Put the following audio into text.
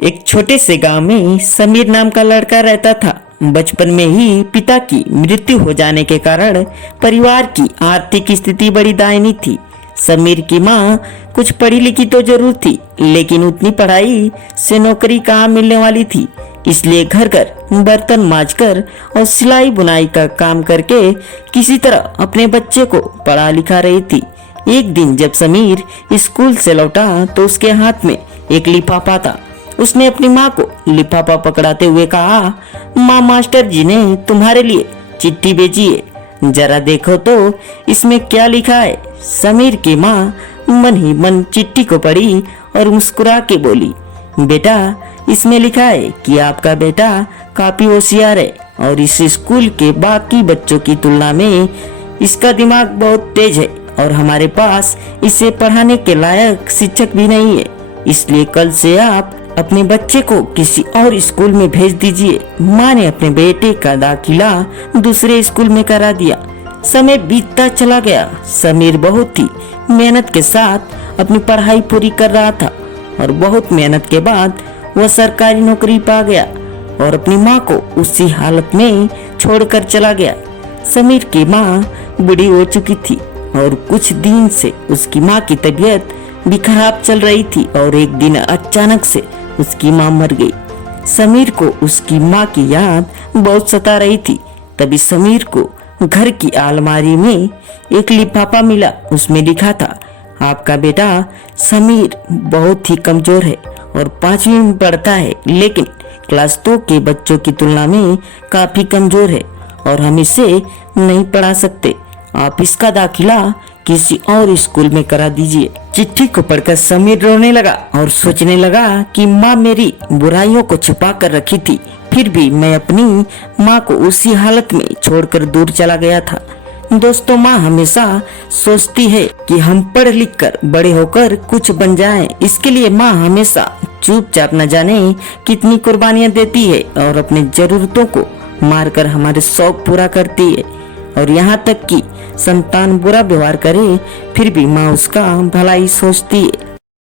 एक छोटे से गांव में समीर नाम का लड़का रहता था। बचपन में ही पिता की मृत्यु हो जाने के कारण परिवार की आर्थिक स्थिति बड़ी दयनीय थी। समीर की माँ कुछ पढ़ी लिखी तो जरूर थी, लेकिन उतनी पढ़ाई से नौकरी कहाँ मिलने वाली थी। इसलिए घर घर बर्तन मांजकर और सिलाई बुनाई का काम करके किसी तरह अपने बच्चे को पढ़ा लिखा रही थी। एक दिन जब समीर स्कूल से लौटा तो उसके हाथ में एक लिफाफा था। उसने अपनी माँ को लिफाफा पकड़ाते हुए कहा, माँ, मास्टर जी ने तुम्हारे लिए चिट्ठी भेजी है, जरा देखो तो इसमें क्या लिखा है। समीर की माँ मन ही मन चिट्ठी को पढ़ी और मुस्कुरा के बोली, बेटा, इसमें लिखा है कि आपका बेटा काफी होशियार है और इस स्कूल के बाकी बच्चों की तुलना में इसका दिमाग बहुत तेज है और हमारे पास इसे पढ़ाने के लायक शिक्षक भी नहीं है। इसलिए कल से आप अपने बच्चे को किसी और स्कूल में भेज दीजिए। माँ ने अपने बेटे का दाखिला दूसरे स्कूल में करा दिया। समय बीतता चला गया। समीर बहुत ही मेहनत के साथ अपनी पढ़ाई पूरी कर रहा था और बहुत मेहनत के बाद वह सरकारी नौकरी पा गया और अपनी माँ को उसी हालत में छोड़कर चला गया। समीर की माँ बूढ़ी हो चुकी थी और कुछ दिन से उसकी माँ की तबीयत भी खराब चल रही थी और एक दिन अचानक से उसकी माँ मर गई। समीर को उसकी माँ की याद बहुत सता रही थी। तभी समीर को घर की अलमारी में एक लिफाफा मिला। उसमें लिखा था, आपका बेटा समीर बहुत ही कमजोर है और 5वीं में पढ़ता है, लेकिन क्लास 2 के बच्चों की तुलना में काफी कमजोर है और हम इसे नहीं पढ़ा सकते। आप इसका दाखिला किसी और स्कूल में करा दीजिए। चिट्ठी को पढ़कर समीर रोने लगा और सोचने लगा कि माँ मेरी बुराइयों को छुपा कर रखी थी, फिर भी मैं अपनी माँ को उसी हालत में छोड़कर दूर चला गया था। दोस्तों, माँ हमेशा सोचती है कि हम पढ़ लिख कर बड़े होकर कुछ बन जाएं। इसके लिए माँ हमेशा चुपचाप न जाने कितनी कुर्बानियां देती है और अपने जरूरतों को मारकर हमारे शौक पूरा करती है। और यहाँ तक कि संतान बुरा व्यवहार करे फिर भी माँ उसका भलाई सोचती है।